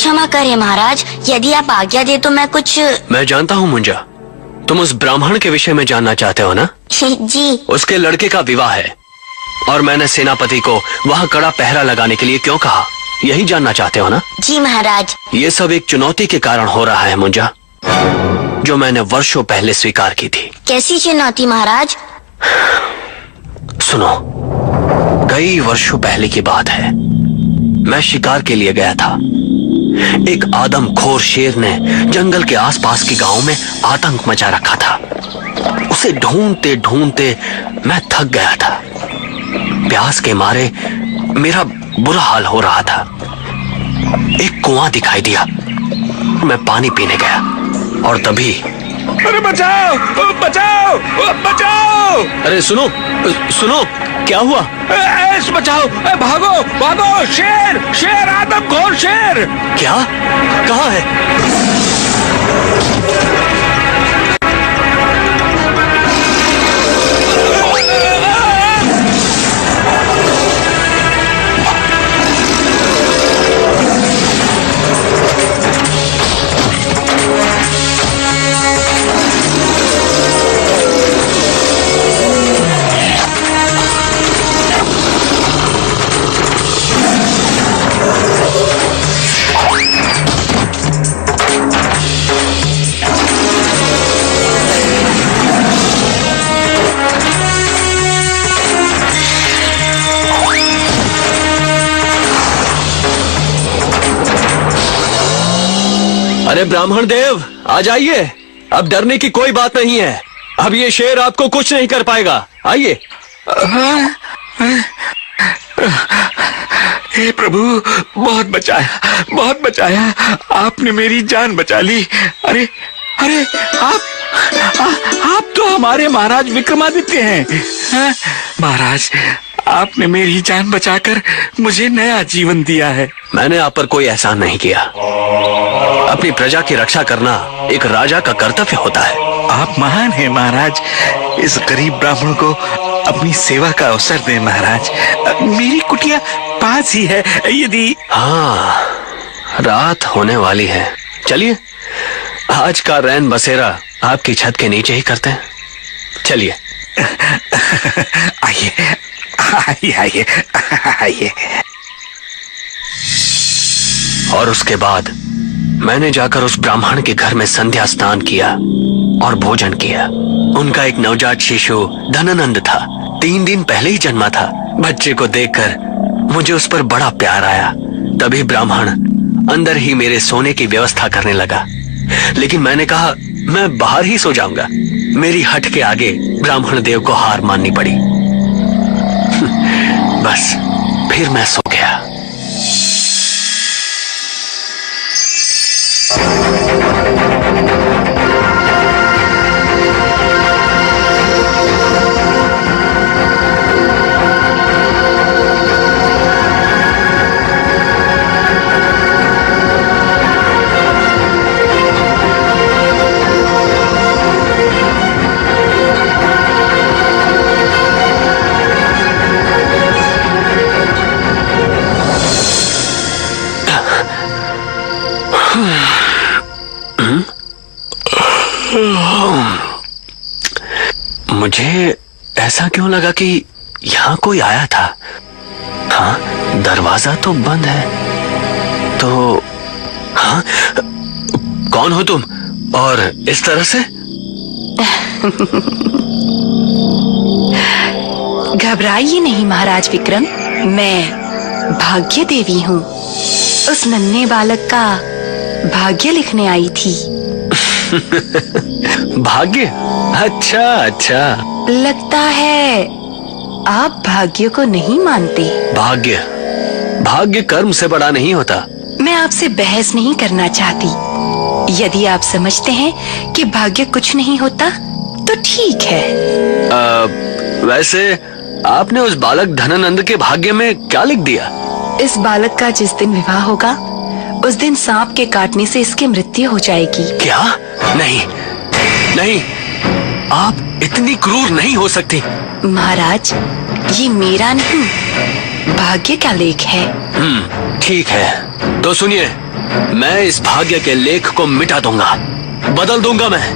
क्षमा करें महाराज, यदि आप आज्ञा दे तो मैं कुछ। मैं जानता हूँ मुंजा, तुम उस ब्राह्मण के विषय में जानना चाहते हो ना? जी। उसके लड़के का विवाह है और मैंने सेनापति को वहाँ कड़ा पहरा लगाने के लिए क्यों कहा, यही जानना चाहते हो ना? जी महाराज। ये सब एक चुनौती के कारण हो रहा है मुंजा, जो मैंने वर्षों पहले स्वीकार की थी। कैसी चुनौती महाराज? सुनो, कई वर्षों पहले की बात है। मैं शिकार के लिए गया था। एक आदमखोर शेर ने जंगल के आसपास के गांव में आतंक मचा रखा था। उसे ढूंढते ढूंढते मैं थक गया था। प्यास के मारे मेरा बुरा हाल हो रहा था। एक कुआं दिखाई दिया, मैं पानी पीने गया और तभी अरे बचाओ बचाओ बचाओ! अरे सुनो सुनो, क्या हुआ? बचाओ! भागो भागो! शेर शेर, आदमखोर शेर! क्या? कहाँ है? अरे ब्राह्मण देव, आ जाइए। अब डरने की कोई बात नहीं है। अब ये शेर आपको कुछ नहीं कर पाएगा। आइए। हे प्रभु, बहुत बचाया आपने, मेरी जान बचा ली। अरे अरे, आप तो हमारे महाराज विक्रमादित्य हैं। हाँ? महाराज, आपने मेरी जान बचाकर मुझे नया जीवन दिया है। मैंने आप पर कोई एहसान नहीं किया। अपनी प्रजा की रक्षा करना एक राजा का कर्तव्य होता है। आप महान हैं महाराज। इस गरीब ब्राह्मण को अपनी सेवा का अवसर दें महाराज। मेरी कुटिया पास ही है। यदि हाँ, रात होने वाली है। चलिए, आज का रैन बसेरा आपकी छत के नीचे ही करते हैं। चलिए। आइए आइए आइए आइए। और उसके बाद मैंने जाकर उस ब्राह्मण के घर में संध्या स्नान किया और भोजन किया। उनका एक नवजात शिशु धनानंद था। 3 दिन पहले ही जन्मा था। बच्चे को देखकर मुझे उस पर बड़ा प्यार आया। तभी ब्राह्मण अंदर ही मेरे सोने की व्यवस्था करने लगा, लेकिन मैंने कहा मैं बाहर ही सो जाऊंगा। मेरी हट के आगे ब्राह्मण देव को हार माननी पड़ी। बस फिर मैं सो गया। मुझे ऐसा क्यों लगा कि यहाँ कोई आया था। हाँ, दरवाजा तो बंद है। तो हाँ, कौन हो तुम और इस तरह से? घबराइए नहीं महाराज विक्रम, मैं भाग्य देवी हूँ। उस नन्हे बालक का भाग्य लिखने आई थी। भाग्य? अच्छा अच्छा। लगता है आप भाग्य को नहीं मानते। भाग्य कर्म से बड़ा नहीं होता। मैं आपसे बहस नहीं करना चाहती। यदि आप समझते हैं कि भाग्य कुछ नहीं होता तो ठीक है। वैसे आपने उस बालक धनानंद के भाग्य में क्या लिख दिया? इस बालक का जिस दिन विवाह होगा उस दिन सांप के काटने से इसकी मृत्यु हो जाएगी। क्या? नहीं नहीं, आप इतनी क्रूर नहीं हो सकती। महाराज, ये मेरा नहीं भाग्य का लेख है। ठीक है, तो सुनिए। मैं इस भाग्य के लेख को मिटा दूंगा, बदल दूंगा मैं।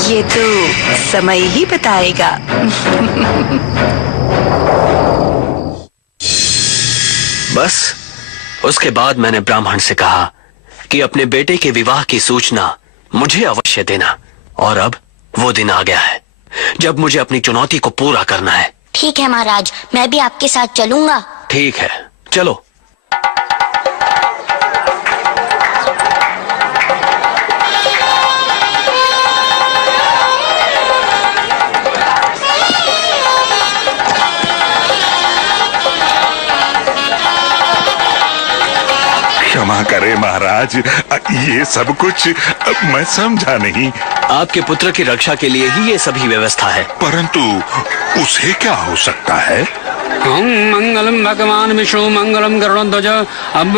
ये तो समय ही बताएगा। बस उसके बाद मैंने ब्राह्मण से कहा कि अपने बेटे के विवाह की सूचना मुझे अवश्य देना। और अब वो दिन आ गया है जब मुझे अपनी चुनौती को पूरा करना है। ठीक है महाराज, मैं भी आपके साथ चलूंगा। ठीक है, चलो। क्षमा करें महाराज, ये सब कुछ मैं समझा नहीं। आपके पुत्र की रक्षा के लिए ही ये सभी व्यवस्था है। परंतु उसे क्या हो सकता है? ओम मंगलम भगवान विष्णु मंगलम गरुड़ध्वज। अब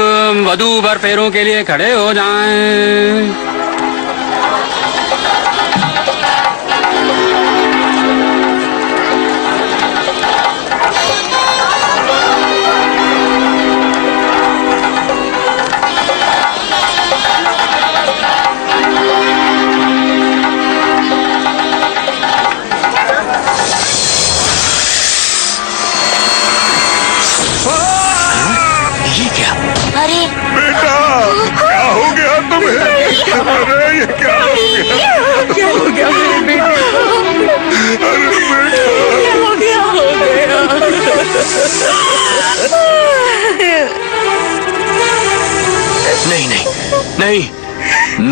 वधू वर पैरों के लिए खड़े हो जाएं। ये क्या? अरे बेटा, क्या हो गया तुम्हें? अरे ये क्या हो गया? क्या हो गया मेरे बेटे? अरे बेटा, नहीं नहीं नहीं,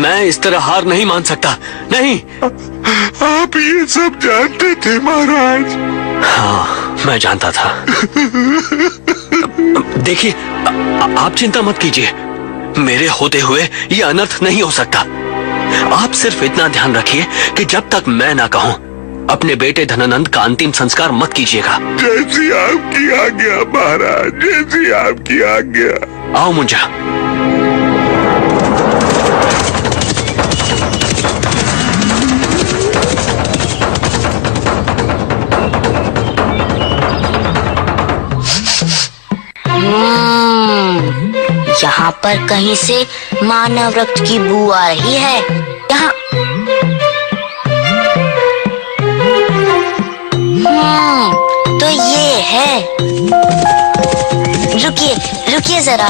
मैं इस तरह हार नहीं मान सकता। नहीं। आप ये सब जानते थे महाराज? हाँ, मैं जानता था। देखिए, आप चिंता मत कीजिए, मेरे होते हुए ये अनर्थ नहीं हो सकता। आप सिर्फ इतना ध्यान रखिए कि जब तक मैं ना कहूं, अपने बेटे धनानंद का अंतिम संस्कार मत कीजिएगा। जैसी आपकी आज्ञा महाराज, जैसी आपकी आज्ञा। आओ मुंजा। यहाँ पर कहीं से मानव रक्त की बू आ रही है। यहाँ तो ये है। रुकिए रुकिए जरा।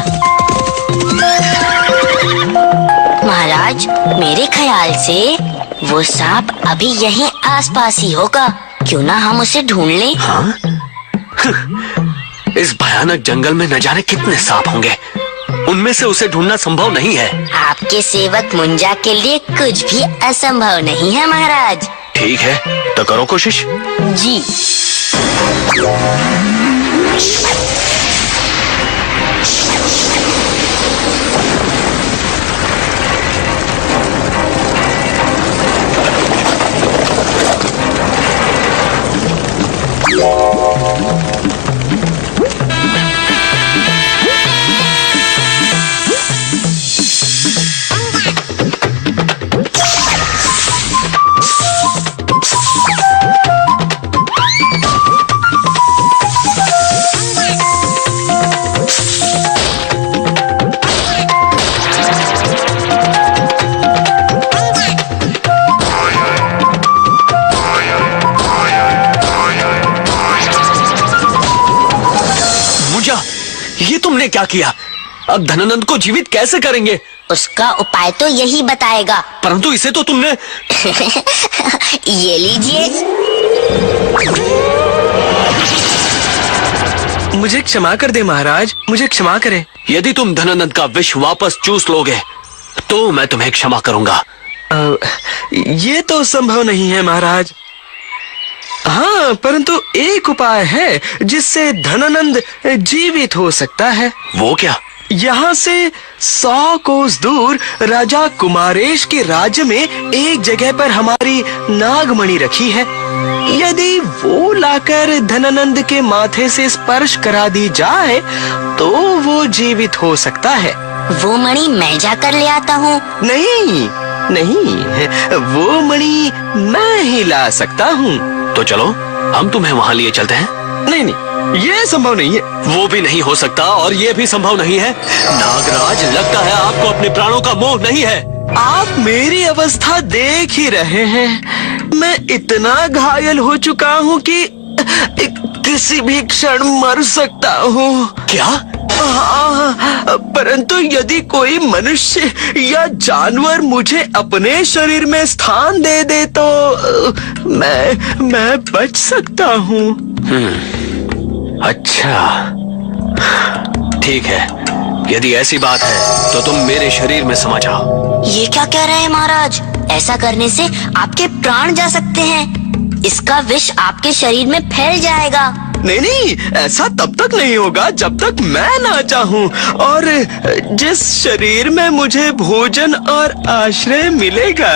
महाराज, मेरे ख्याल से वो सांप अभी यहीं आसपास ही होगा। क्यों ना हम उसे ढूंढ लें? हाँ? इस भयानक जंगल में न जाने कितने सांप होंगे, उनमें से उसे ढूंढना संभव नहीं है। आपके सेवक मुंजा के लिए कुछ भी असंभव नहीं है महाराज। ठीक है, तो करो कोशिश। जी। ये तुमने क्या किया? अब धनानंद को जीवित कैसे करेंगे? उसका उपाय तो यही बताएगा। परंतु इसे तो तुमने ये लीजिए। मुझे क्षमा कर दे महाराज, मुझे क्षमा करें। यदि तुम धनानंद का विष वापस चूस लोगे तो मैं तुम्हें क्षमा करूंगा। ये तो संभव नहीं है महाराज। हाँ, परंतु एक उपाय है जिससे धनानंद जीवित हो सकता है। वो क्या? यहाँ से 100 कोस दूर राजा कुमारेश के राज्य में एक जगह पर हमारी नागमणि रखी है। यदि वो लाकर धनानंद के माथे से स्पर्श करा दी जाए तो वो जीवित हो सकता है। वो मणि मैं जाकर ले आता हूँ। नहीं नहीं, वो मणि मैं ही ला सकता हूँ। तो चलो, हम तुम्हें वहाँ लिए चलते हैं। नहीं नहीं, ये संभव नहीं है। वो भी नहीं हो सकता और ये भी संभव नहीं है। नागराज, लगता है आपको अपने प्राणों का मोह नहीं है। आप मेरी अवस्था देख ही रहे हैं। मैं इतना घायल हो चुका हूँ कि किसी भी क्षण मर सकता हूँ। क्या? हाँ, परंतु यदि कोई मनुष्य या जानवर मुझे अपने शरीर में स्थान दे दे तो मैं बच सकता हूँ। अच्छा, ठीक है। यदि ऐसी बात है तो तुम मेरे शरीर में समा जाओ। ये क्या कह रहे हैं महाराज? ऐसा करने से आपके प्राण जा सकते हैं। इसका विष आपके शरीर में फैल जाएगा। नहीं, ऐसा तब तक नहीं होगा जब तक मैं ना चाहूँ। और जिस शरीर में मुझे भोजन और आश्रय मिलेगा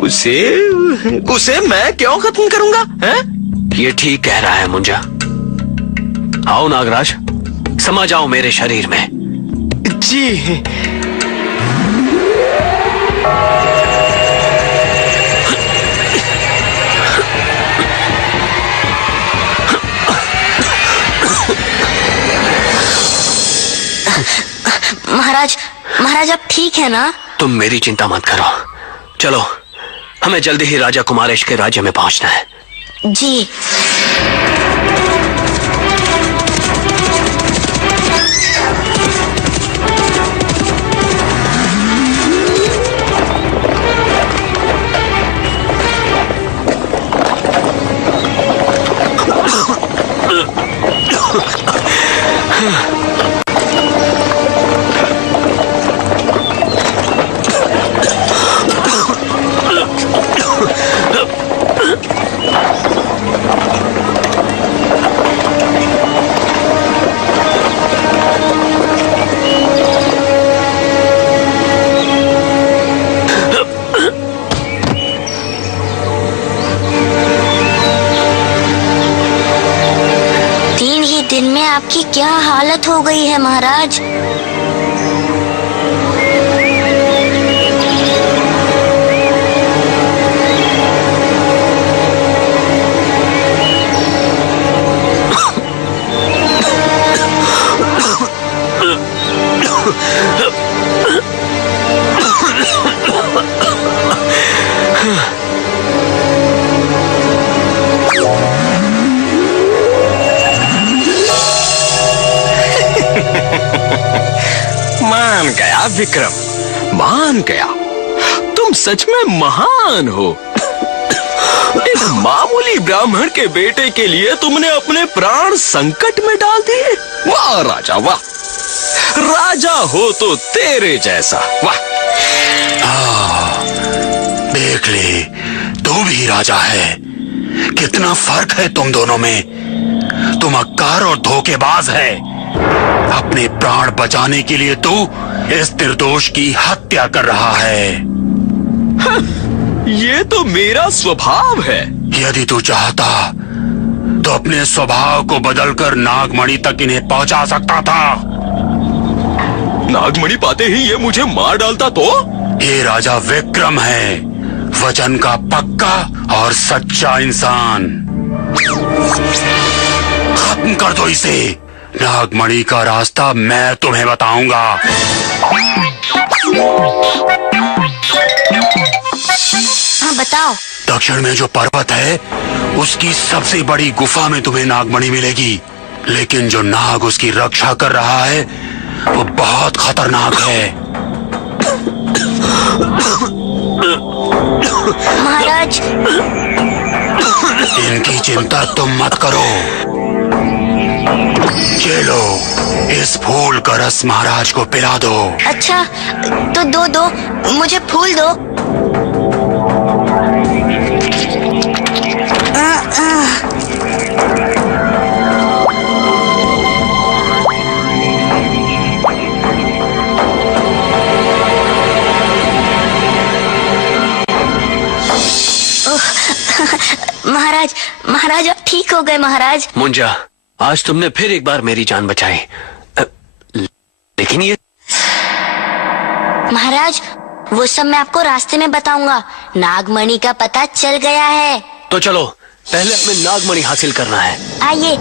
उसे मैं क्यों खत्म करूँगा? हैं? ये ठीक कह रहा है मुंजा। आओ नागराज, समा जाओ मेरे शरीर में। जी। महाराज आप ठीक है ना? तुम मेरी चिंता मत करो। चलो, हमें जल्दी ही राजा कुमारेश के राज्य में पहुंचना है। जी। दिन में आपकी क्या हालत हो गई है महाराज? मान गया विक्रम, मान गया। तुम सच में महान हो। एक मामूली ब्राह्मण के बेटे के लिए तुमने अपने प्राण संकट में डाल दिए। वाह राजा वाह, राजा हो तो तेरे जैसा। वाह। देख ले, तू भी राजा है। कितना फर्क है तुम दोनों में। तुम मक्कार और धोखेबाज है। अपने प्राण बचाने के लिए तू इस निर्दोष की हत्या कर रहा है। ये तो मेरा स्वभाव है। यदि तू चाहता तो अपने स्वभाव को बदलकर नागमणि तक इन्हें पहुंचा सकता था। नागमणि पाते ही ये मुझे मार डालता तो? ये राजा विक्रम है, वचन का पक्का और सच्चा इंसान। खत्म कर दो इसे। नागमणि का रास्ता मैं तुम्हें बताऊंगा। हाँ बताओ। दक्षिण में जो पर्वत है उसकी सबसे बड़ी गुफा में तुम्हें नागमणि मिलेगी। लेकिन जो नाग उसकी रक्षा कर रहा है वो बहुत खतरनाक है। महाराज, इनकी चिंता तुम मत करो। चलो, इस फूल का रस महाराज को पिला दो। अच्छा, तो दो मुझे फूल दो। महाराज आप ठीक हो गए महाराज। मुंजा, आज तुमने फिर एक बार मेरी जान बचाई। लेकिन ये महाराज, वो सब मैं आपको रास्ते में बताऊंगा। नागमणि का पता चल गया है। तो चलो पहले हमें नागमणि हासिल करना है। आइए।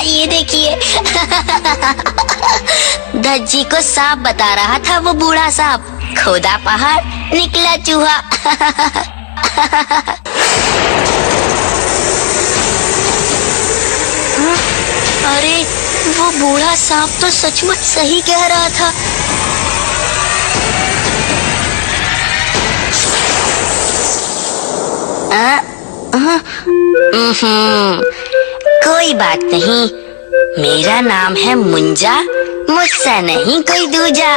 ये देखिए। धज्जी को सांप बता रहा था वो बूढ़ा सांप। खोदा पहाड़ निकला चूहा। अरे वो बूढ़ा सांप तो सचमुच सही कह रहा था। कोई बात नहीं, मेरा नाम है मुंजा, मुझसे नहीं कोई दूजा।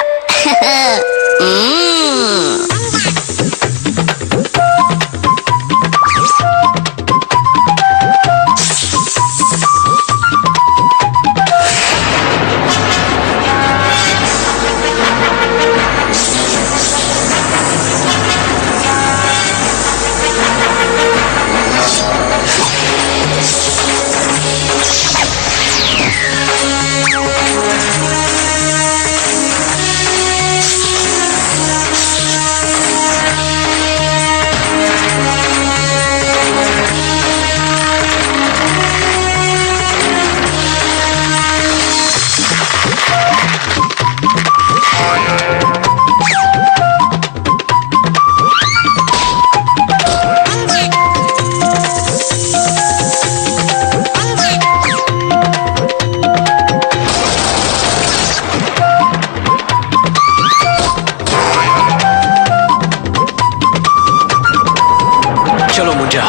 चलो मुंजा,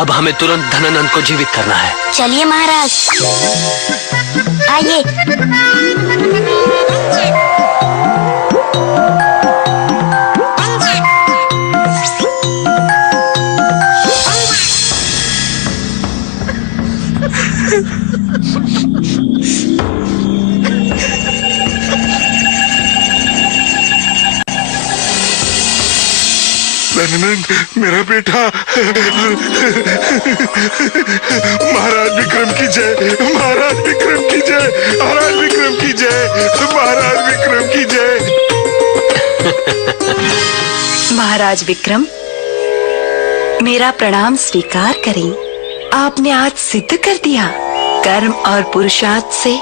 अब हमें तुरंत धनानंद को जीवित करना है। चलिए महाराज, आइए। धनानंद, मेरा बेटा। महाराज विक्रम की जय, महाराज विक्रम की जय, महाराज विक्रम की जय, महाराज विक्रम की जय। महाराज विक्रम, मेरा प्रणाम स्वीकार करें। आपने आज सिद्ध कर दिया, कर्म और पुरुषार्थ से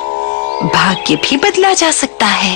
भाग्य भी बदला जा सकता है।